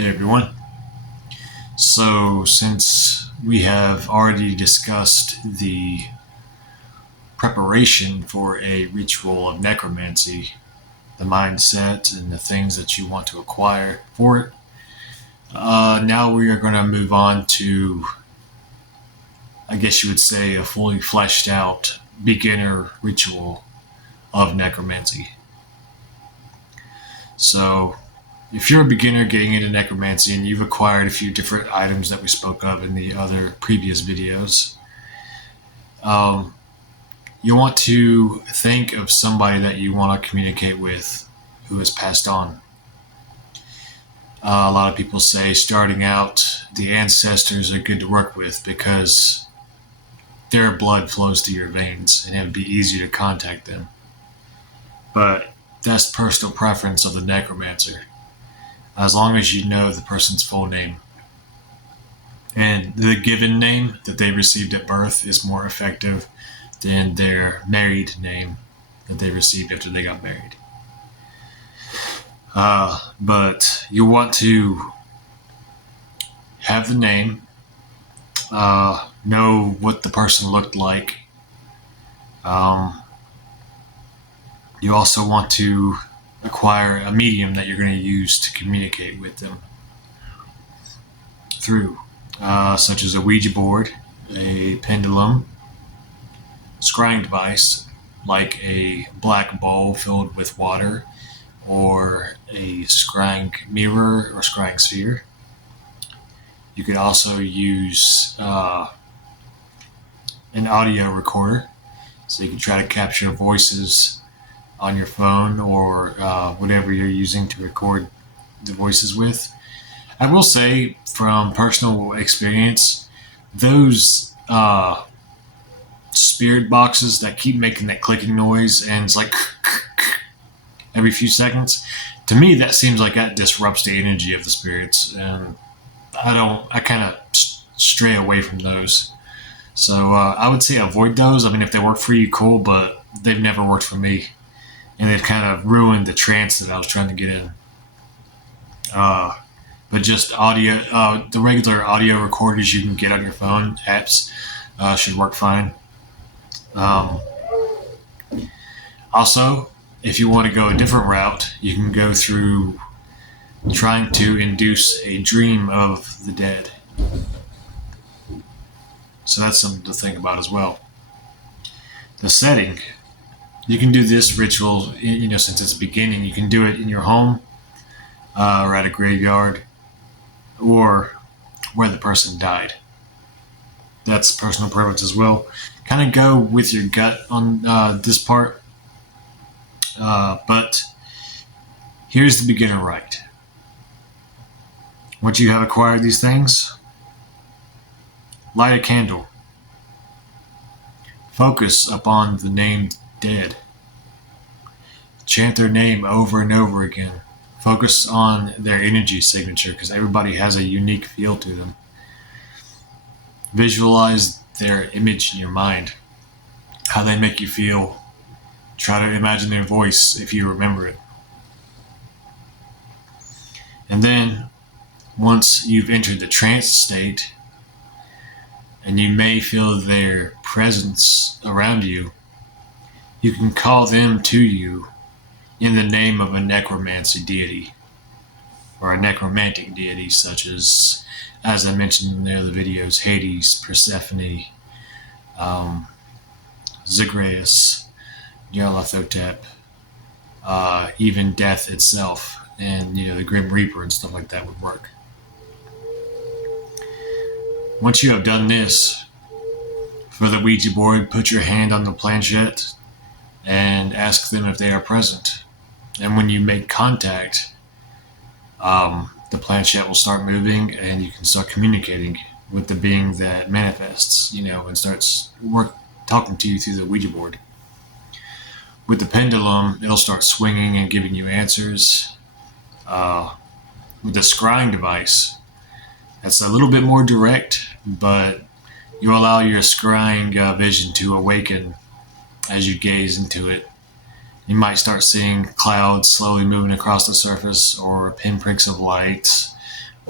Hey everyone. So, since we have already discussed the preparation for a ritual of necromancy, the mindset and the things that you want to acquire for it, now we are going to move on to, I guess you would say, a fully fleshed out beginner ritual of necromancy. So, if you're a beginner getting into necromancy and you've acquired a few different items that we spoke of in the other previous videos, you want to think of somebody that you want to communicate with who has passed on. A lot of people say starting out, the ancestors are good to work with because their blood flows through your veins and it would be easier to contact them. But that's personal preference of the necromancer, as long as you know the person's full name. And the given name that they received at birth is more effective than their married name that they received after they got married. But you want to have the name, know what the person looked like. You also want to acquire a medium that you're going to use to communicate with them through, such as a Ouija board, a pendulum, scrying device like a black bowl filled with water, or a scrying mirror or scrying sphere. You could also use an audio recorder, so you can try to capture voices on your phone or whatever you're using to record the voices with. I will say, from personal experience, those spirit boxes that keep making that clicking noise and it's like every few seconds, to me that seems like that disrupts the energy of the spirits, and I kind of stray away from those. So I would say avoid those. I mean, if they work for you, cool, but they've never worked for me, and they've kind of ruined the trance that I was trying to get in. But just audio, the regular audio recorders you can get on your phone apps should work fine. Also, if you want to go a different route, you can go through trying to induce a dream of the dead. So that's something to think about as well. The setting, you can do this ritual, since it's a beginning, you can do it in your home, or at a graveyard, or where the person died. That's personal preference as well. Kind of go with your gut on this part. But here's the beginner rite. Once you have acquired these things, light a candle. Focus upon the named dead. Chant their name over and over again. Focus on their energy signature, because everybody has a unique feel to them. Visualize their image in your mind, how they make you feel. Try to imagine their voice if you remember it. And then, once you've entered the trance state, and you may feel their presence around you, you can call them to you in the name of a necromancy deity, or a necromantic deity, such as I mentioned in the other videos, Hades, Persephone, Zagreus, Nyarlathotep, even death itself, and the Grim Reaper and stuff like that would work. Once you have done this, for the Ouija board, put your hand on the planchette and ask them if they are present. And when you make contact, the planchette will start moving, and you can start communicating with the being that manifests, and starts talking to you through the Ouija board. With the pendulum, it'll start swinging and giving you answers. With the scrying device, that's a little bit more direct, but you allow your scrying vision to awaken as you gaze into it. You might start seeing clouds slowly moving across the surface, or pinpricks of light,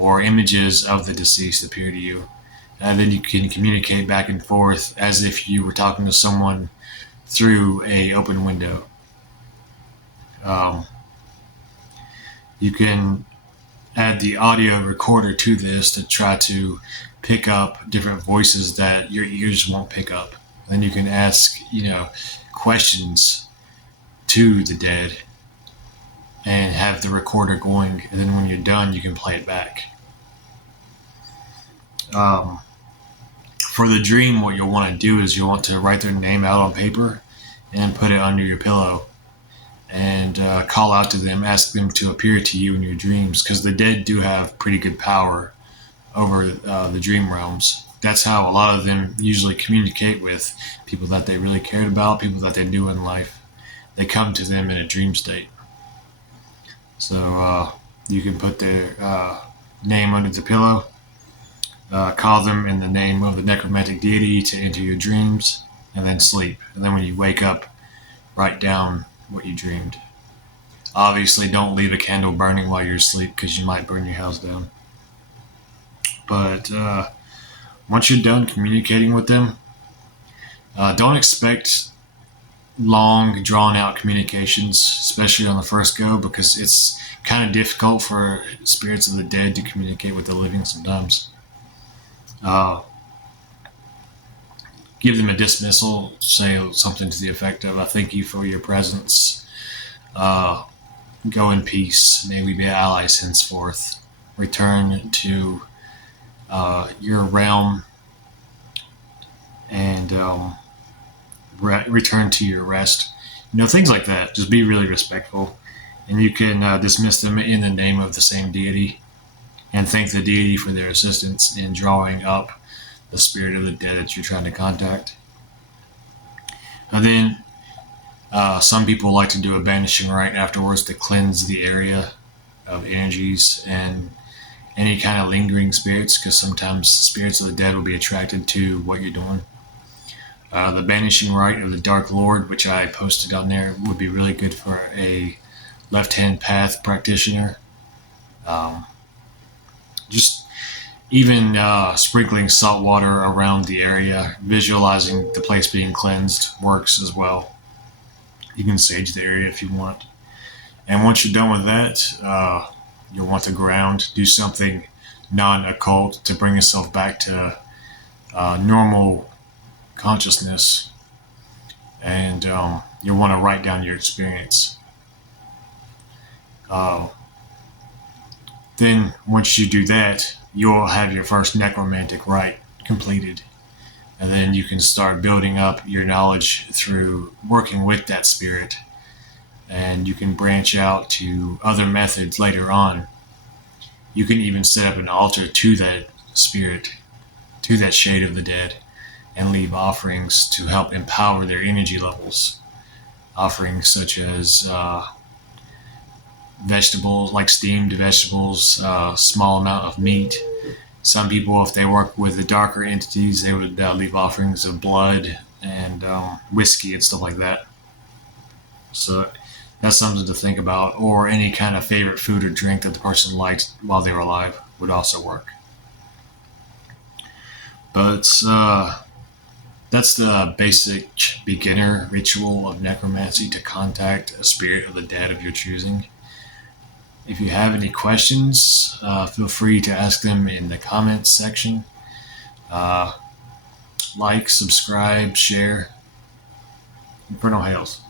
or images of the deceased appear to you. And then you can communicate back and forth as if you were talking to someone through a open window. You can add the audio recorder to this to try to pick up different voices that your ears won't pick up. Then you can ask, questions to the dead and have the recorder going, and then when you're done, you can play it back. For the dream, what you'll want to do is you'll want to write their name out on paper and put it under your pillow and call out to them, ask them to appear to you in your dreams, because the dead do have pretty good power over the dream realms. That's how a lot of them usually communicate with people that they really cared about, people that they knew in life. They come to them in a dream state. So you can put their name under the pillow, call them in the name of the necromantic deity to enter your dreams, and then sleep. And then when you wake up, write down what you dreamed. Obviously, don't leave a candle burning while you're asleep, because you might burn your house down. But once you're done communicating with them, don't expect long, drawn-out communications, especially on the first go, because it's kind of difficult for spirits of the dead to communicate with the living sometimes. Give them a dismissal, say something to the effect of, "I thank you for your presence. Go in peace. May we be allies henceforth. Return to your realm and return to your rest." Things like that. Just be really respectful. And you can dismiss them in the name of the same deity and thank the deity for their assistance in drawing up the spirit of the dead that you're trying to contact. And then some people like to do a banishing rite afterwards to cleanse the area of energies and any kind of lingering spirits, because sometimes spirits of the dead will be attracted to what you're doing. The banishing rite of the Dark Lord, which I posted on there, would be really good for a left-hand path practitioner. Just even sprinkling salt water around the area, visualizing the place being cleansed, works as well. You can sage the area if you want. And once you're done with that, you'll want to ground, do something non-occult to bring yourself back to normal consciousness. And you'll want to write down your experience. Then once you do that, you'll have your first necromantic rite completed. And then you can start building up your knowledge through working with that spirit. And you can branch out to other methods later on. You can even set up an altar to that spirit, to that shade of the dead, and leave offerings to help empower their energy levels. Offerings such as vegetables, like steamed vegetables, small amount of meat. Some people, if they work with the darker entities, they would leave offerings of blood and whiskey and stuff like that. So that's something to think about. Or any kind of favorite food or drink that the person liked while they were alive would also work. But that's the basic beginner ritual of necromancy, to contact a spirit of the dead of your choosing. If you have any questions, feel free to ask them in the comments section. Like, subscribe, share. Infernal Hails.